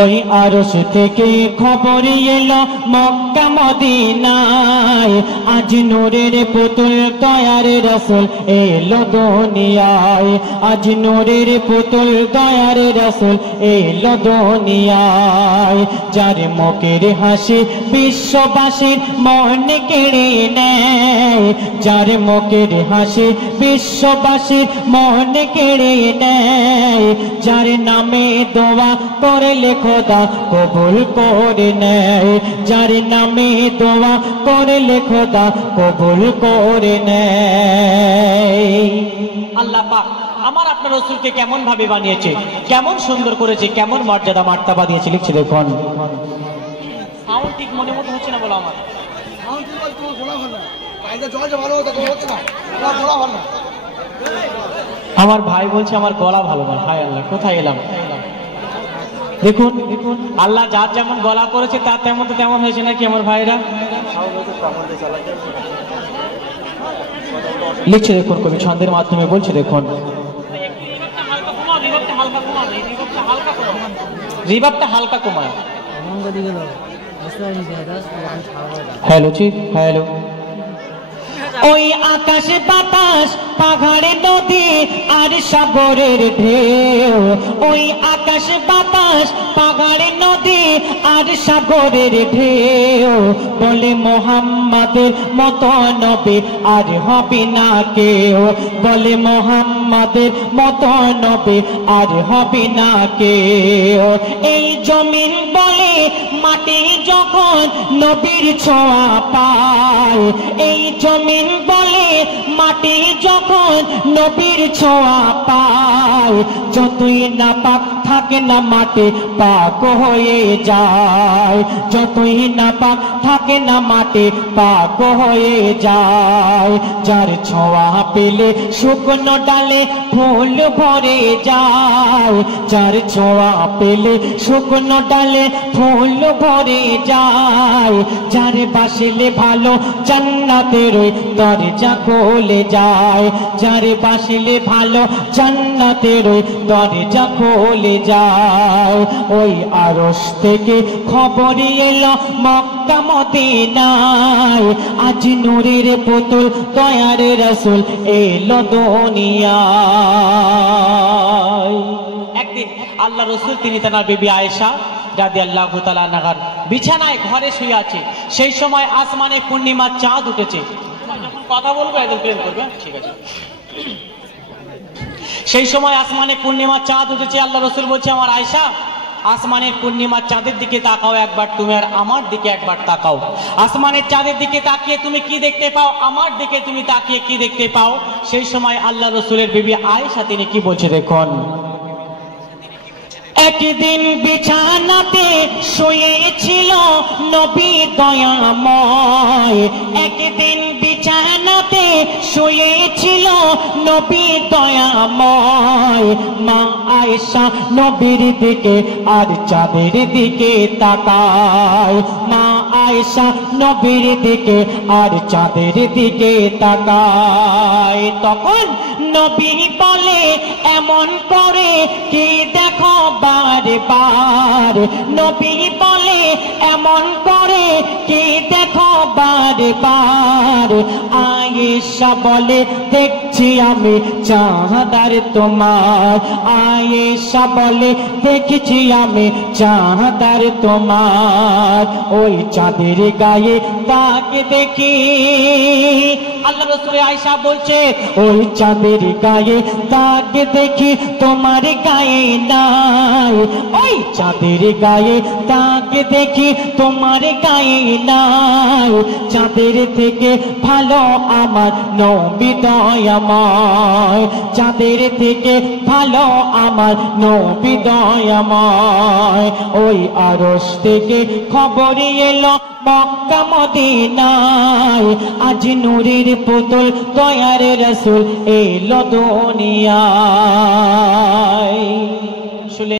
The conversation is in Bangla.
ওই আরশ থেকে খবর এলো মক্কা মদিনায়, আজ নূরের পুতুল দয়ার রাসূল এলো দুনিয়ায়, আজ নূরের পুতুল দয়ার রাসূল এলো দুনিয়ায়। যার মুখের হাসি বিশ্ববাসীর মন কেড়ে নেয়, যার মুখের হাসি বিশ্ববাসীর মন কেড়ে নেয়, যার নামে দোয়া করলে খোদা কবুল করে নেয়, যার নামে দোয়া করলে খোদা কবুল করে নেয়। আল্লাহ পাক আমার আপনার রাসূলকে কেমন ভাবে বানিয়েছে, কেমন সুন্দর করেছে, কেমন মর্যাদা মার্তাবা দিয়েছে। লিখছে দেখুন, সাউন্ড ঠিক মনে মতো হচ্ছে না বলো আমার সাউন্ড ঠিক বল, তোমার শোনা ভালো না, বাইরে জলটা ভালো হতো তো হচ্ছে না, তোমার গলা ভালো না। আমার ভাই বলছে আমার গলা ভালো না। হায় আল্লাহ, কোথায় এলাম। দেখুন দেখুন, আল্লাহ যার যেমন গলা করেছে তার তেমন তো তেমন হয়েছে নাকি আমার ভাইরা। লিখছে দেখুন, কবি ছন্দের মাধ্যমে বলছে দেখুন, রিভাবটা হালকা কমায়। Hello chief, hello. ওই আকাশ বাতাস পাহাড়ে নদী আর সাগরের ঢেউ, ওই আকাশ বাতাস পাহাড়ে নদী আর সাগরের ঢেউ, বলে মোহাম্মদের মত নবী আর হবে না কেউ, বলে মোহাম্মদের মত নবী আর হবে না কেউ। এই জমিন বলে মাটি যখন নবীর ছোঁয়া পায়, এই জমিন বলে মাটি যখন নবীর ছোঁয়া পায়, যতই না পাক থাকে না মাটি পাক হয়ে যায়, যতই না পাক থাকে না মাটি পাক হয়ে যায়। যার ছোঁয়া পেলে শুকনো ডালে ফুল ভরে যায়, যার ছোঁয়া পেলে শুকনো ডালে ফুল ভরে যায়, যার বাসলে ভালো জান্নাতের দরজা খুলে যায়, যার বাসলে ভালো জান্নাতের দরজা খুলে যায়। ওই আরশ থেকে খবর এলো মক্কা মদিনায়, আজ নূরের পুতুল দয়ার রাসূল এলো দুনিয়ায়। একদিন আল্লাহ রাসূল তিনি তার বিবি আয়েশা রাদিয়াল্লাহু তাআলা আনহার বিছানায় ঘরে শুয়ে আছে, সেই সময় আসমানে পূর্ণিমার চাঁদ উঠেছে। যখন কথা বলবো একদম প্রেম করবে, ঠিক আছে। সেই সময় আসমানে পূর্ণিমার চাঁদ উঠেছে। আল্লাহ রাসূল বলছে, আমার আয়েশা আসমানের পূর্ণিমার চাঁদের দিকে তাকাও একবার, তুমি আর আমার দিকে একবার তাকাও। আসমানের চাঁদের দিকে তাকিয়ে তুমি কি দেখতে পাও, আমার দিকে তুমি তাকিয়ে কি দেখতে পাও। সেই সময় আল্লাহ রাসূলের বিবি আয়েশা তিনি কি বলছে দেখুন, একদিন বিছানাতে শুয়েছিল নবী দয়াময়, একদিন বিছানাতে শুয়েছিল নবী দয়াময়। মা আয়েশা নবীর দিকে আর চাঁদের দিকে তাকায়, মা আয়েশা নবীর দিকে আর চাঁদের দিকে তাকায়। তখন নবী বলে, এমন করে কি দেখো বারে বার, নবী বলে এমন করে কি দেখো বারে বার। আয়েশা বলে, দেখছি আমি চাঁদ আর তোমার, আয়েশা বলে দেখছি আমি চাঁদ আর তোমার। ওই চাঁদের গায়ে দাগ দেখি, আল্লাহ রাসূল আয়েশা বলছে, ওই চাঁদের গায়ে দাগ দেখি তোমার গায়ে নাই, ওই চাঁদের গায়ে দাগ দেখি তোমার গায়ে নাই। চাঁদের থেকে ভালো আমার নবী দয়াময়, চাঁদের থেকে ভালো আমার নবী দয়াময়। ওই আরশ থেকে খবর এলো মক্কা মদিনায়, আজ নূরের পুতুল দয়ার রাসূল এলো দুনিয়ায়।